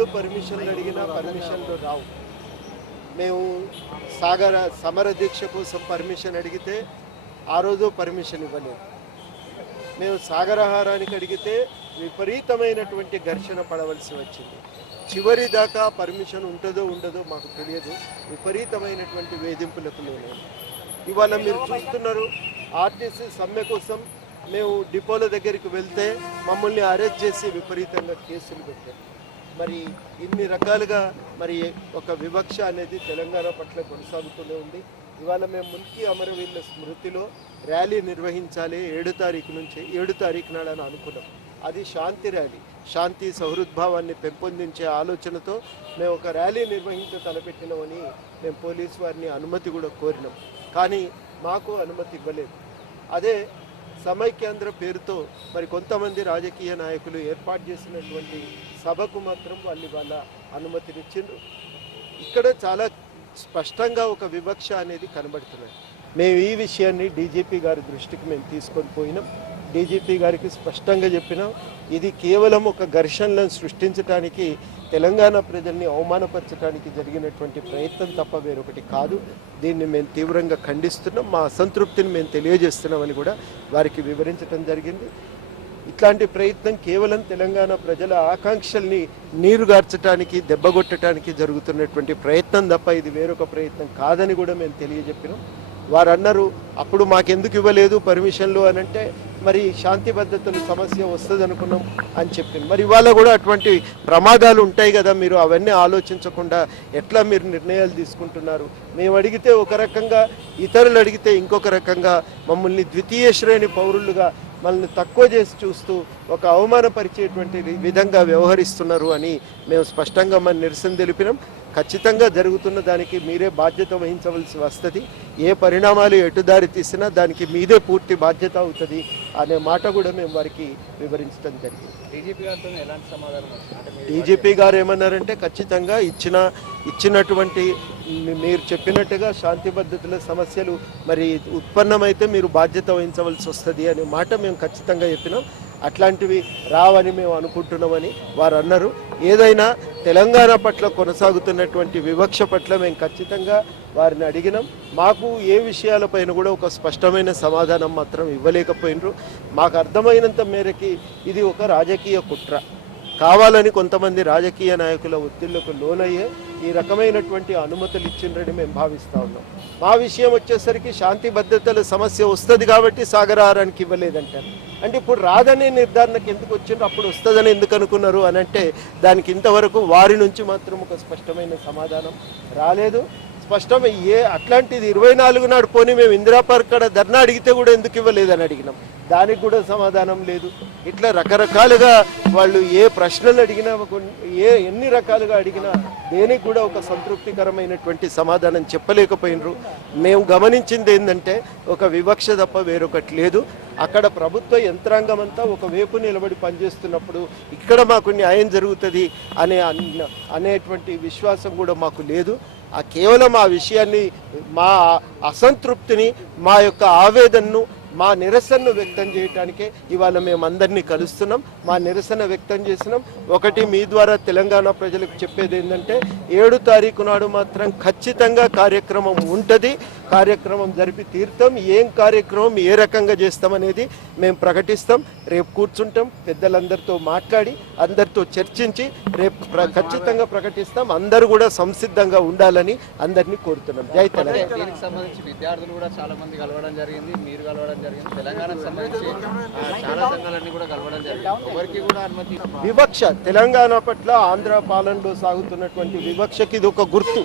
ఎప్పుడు పర్మిషన్లు అడిగినా పర్మిషన్లు రావు. మేము సాగర సమర దీక్ష కోసం పర్మిషన్ అడిగితే ఆ రోజు పర్మిషన్ ఇవ్వలేదు. మేము సాగరహారానికి అడిగితే విపరీతమైనటువంటి ఘర్షణ పడవలసి వచ్చింది. చివరి దాకా పర్మిషన్ ఉంటుందో ఉండదో మాకు తెలియదు. విపరీతమైనటువంటి వేధింపులకు లోనైంది. ఇవాళ మీరు చూస్తున్నారు, ఆర్టీసీ సమ్మె కోసం మేము డిపోల దగ్గరికి వెళ్తే మమ్మల్ని అరెస్ట్ చేసి విపరీతంగా కేసులు పెట్టారు. మరి ఇన్ని రకాలుగా మరి ఒక వివక్ష అనేది తెలంగాణ పట్ల కొనసాగుతూనే ఉంది. ఇవాళ మేము ముల్కీ అమరవీరుల స్మృతిలో ర్యాలీ నిర్వహించాలి 7 తారీఖు నాడని అనుకున్నాం. అది శాంతి ర్యాలీ, శాంతి సౌహృద్భావాన్ని పెంపొందించే ఆలోచనతో మేము ఒక ర్యాలీ నిర్వహించ తలపెట్టినామని మేము పోలీసు వారిని అనుమతి కూడా కోరినాం. కానీ మాకు అనుమతి ఇవ్వలేదు. అదే సమైక్యాంధ్ర పేరుతో మరి కొంతమంది రాజకీయ నాయకులు ఏర్పాటు చేసినటువంటి సభకు మాత్రం వాళ్ళ అనుమతినిచ్చిండ్రు. ఇక్కడ చాలా స్పష్టంగా ఒక వివక్ష అనేది కనబడుతున్నది. మేము ఈ విషయాన్ని డీజీపీ గారి దృష్టికి మేము తీసుకొని పోయినాం. డీజీపీ గారికి స్పష్టంగా చెప్పినాం, ఇది కేవలం ఒక ఘర్షణలను సృష్టించడానికి, తెలంగాణ ప్రజల్ని అవమానపరచడానికి జరిగినటువంటి ప్రయత్నం తప్ప వేరొకటి కాదు. దీన్ని మేము తీవ్రంగా ఖండిస్తున్నాం. మా అసంతృప్తిని మేము తెలియజేస్తున్నామని కూడా వారికి వివరించడం జరిగింది. ఇట్లాంటి ప్రయత్నం కేవలం తెలంగాణ ప్రజల ఆకాంక్షల్ని నీరుగార్చడానికి, దెబ్బగొట్టడానికి జరుగుతున్నటువంటి ప్రయత్నం తప్ప ఇది వేరొక ప్రయత్నం కాదని కూడా మేము తెలియజెప్పినాం. వారు అన్నారు, అప్పుడు మాకెందుకు ఇవ్వలేదు పర్మిషన్లు అని అంటే మరి శాంతి భద్రతల సమస్య వస్తుంది అనుకున్నాం అని చెప్పింది. మరి ఇవాళ కూడా అటువంటి ప్రమాదాలు ఉంటాయి కదా, మీరు అవన్నీ ఆలోచించకుండా ఎట్లా మీరు నిర్ణయాలు తీసుకుంటున్నారు? మేము అడిగితే ఒక రకంగా, ఇతరులు అడిగితే ఇంకొక రకంగా మమ్మల్ని ద్వితీయ శ్రేణి పౌరులుగా మనల్ని తక్కువ చేసి చూస్తూ ఒక అవమానపరిచేటువంటి విధంగా వ్యవహరిస్తున్నారు అని మేము స్పష్టంగా మన నిరసన తెలిపినాం. ఖచ్చితంగా జరుగుతున్న దానికి మీరే బాధ్యత వహించవలసి వస్తుంది. ఏ పరిణామాలు ఎటుదారి తీసినా దానికి మీదే పూర్తి బాధ్యత అవుతుంది అనే మాట కూడా మేము వారికి వివరించడం జరిగింది. డీజీపీ గారు ఏమన్నారంటే, ఖచ్చితంగా ఇచ్చినటువంటి మీరు చెప్పినట్టుగా శాంతి భద్రతల సమస్యలు మరి ఉత్పన్నమైతే మీరు బాధ్యత వహించవలసి వస్తుంది అనే మాట మేము ఖచ్చితంగా చెప్పినాం. అట్లాంటివి రావని మేము అనుకుంటున్నామని వారు అన్నారు. ఏదైనా తెలంగాణ పట్ల కొనసాగుతున్నటువంటి వివక్ష పట్ల మేము ఖచ్చితంగా వారిని అడిగినాం. మాకు ఏ విషయాలపైన కూడా ఒక స్పష్టమైన సమాధానం మాత్రం ఇవ్వలేకపోయినరు. మాకు అర్థమైనంత మేరకి ఇది ఒక రాజకీయ కుట్ర, కావాలని కొంతమంది రాజకీయ నాయకుల ఒత్తిళ్లకు లోనయ్యే ఈ రకమైనటువంటి అనుమతులు ఇచ్చిండ్రని మేము భావిస్తూ ఉన్నాం. మా విషయం వచ్చేసరికి శాంతి భద్రతల సమస్య వస్తుంది కాబట్టి సాగరహారానికి ఇవ్వలేదంటారు. అంటే ఇప్పుడు రాదనే నిర్ధారణకు ఎందుకు వచ్చిండ్రు, అప్పుడు వస్తుందని ఎందుకు అనుకున్నారు అని అంటే దానికి ఇంతవరకు వారి నుంచి మాత్రం ఒక స్పష్టమైన సమాధానం రాలేదు. స్పష్టమైన అట్లాంటిది 24 నాడు పోనీ మేము ఇందిరా పార్క్ కాడ ధర్నా అడిగితే కూడా ఎందుకు ఇవ్వలేదని అడిగినాం, దానికి కూడా సమాధానం లేదు. ఇట్లా రకరకాలుగా వాళ్ళు ఏ ప్రశ్నలు అడిగినా, ఎన్ని రకాలుగా అడిగినా దేనికి కూడా ఒక సంతృప్తికరమైనటువంటి సమాధానం చెప్పలేకపోయినరు. మేము గమనించింది ఏంటంటే ఒక వివక్ష తప్ప వేరొకటి లేదు. అక్కడ ప్రభుత్వ యంత్రాంగం అంతా ఒకవైపు నిలబడి పనిచేస్తున్నప్పుడు ఇక్కడ మాకు న్యాయం జరుగుతుంది అనేటువంటి విశ్వాసం కూడా మాకు లేదు. కేవలం ఆ విషయాన్ని, మా అసంతృప్తిని, మా యొక్క ఆవేదనను, మా నిరసనను వ్యక్తం చేయడానికే ఇవాళ మేము అందరినీ కలుస్తున్నాం. మా నిరసన వ్యక్తం చేసినాం. ఒకటి మీ ద్వారా తెలంగాణ ప్రజలకు చెప్పేది ఏంటంటే 7 తారీఖు నాడు మాత్రం ఖచ్చితంగా కార్యక్రమం ఉంటుంది. కార్యక్రమం జరిపి తీర్థం. ఏం కార్యక్రమం, ఏ రకంగా చేస్తామనేది మేము ప్రకటిస్తాం. రేపు కూర్చుంటాం, పెద్దలందరితో మాట్లాడి అందరితో చర్చించి రేపు ఖచ్చితంగా ప్రకటిస్తాం. అందరూ కూడా సంసిద్ధంగా ఉండాలని అందరినీ కోరుతున్నాం. జై తెలంగాణ. దీనికి సంబంధించి విద్యార్థులు కూడా చాలా మంది కలవడం జరిగింది, మీరు కలవడం జరిగింది, తెలంగాణకు సంబంధించి చాలా సంఘాలన్నీ కూడా కలవడం జరిగింది. ఎవరికి కూడా అనుమతి. వివక్ష, తెలంగాణ పట్ల ఆంధ్ర పాలనలో సాగుతున్నటువంటి వివక్షకి ఇది ఒక గుర్తు.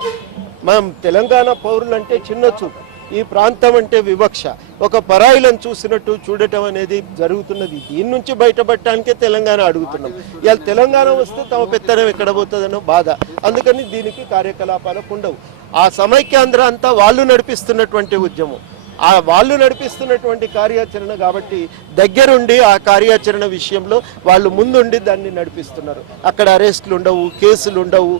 మనం తెలంగాణ పౌరులంటే చిన్న చూపు, ఈ ప్రాంతం అంటే వివక్ష, ఒక పరాయిలను చూసినట్టు చూడటం అనేది జరుగుతున్నది. దీని నుంచి బయటపడటానికే తెలంగాణ అడుగుతున్నాం. ఇవాళ తెలంగాణ వస్తే తమ పెత్తనం ఎక్కడ పోతుందనో బాధ. అందుకని దీనికి కార్యకలాపాలకు ఉండవు. ఆ సమైక్యాంధ్ర అంతా వాళ్ళు నడిపిస్తున్నటువంటి ఉద్యమం, ఆ వాళ్ళు నడిపిస్తున్నటువంటి కార్యాచరణ కాబట్టి దగ్గరుండి ఆ కార్యాచరణ విషయంలో వాళ్ళు ముందుండి దాన్ని నడిపిస్తున్నారు. అక్కడ అరెస్టులు ఉండవు, కేసులు ఉండవు.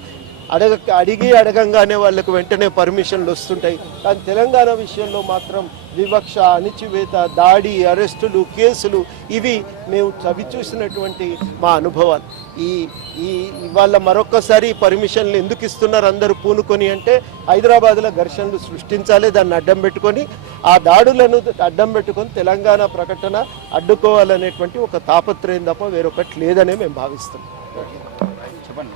అడగంగానే వాళ్ళకు వెంటనే పర్మిషన్లు వస్తుంటాయి. కానీ తెలంగాణ విషయంలో మాత్రం వివక్ష, అణిచివేత, దాడి, అరెస్టులు, కేసులు ఇవి మేము చవిచూసినటువంటి మా అనుభవాలు. ఇవాళ మరొక్కసారి పర్మిషన్లు ఎందుకు ఇస్తున్నారు అందరూ పూనుకొని అంటే హైదరాబాద్లో ఘర్షణలు సృష్టించాలి, దాన్ని అడ్డం పెట్టుకొని ఆ దాడులను అడ్డం పెట్టుకొని తెలంగాణ ప్రకటన అడ్డుకోవాలనేటువంటి ఒక తాపత్రయం తప్ప వేరొకటి లేదనే మేము భావిస్తున్నాం. చెప్పండి.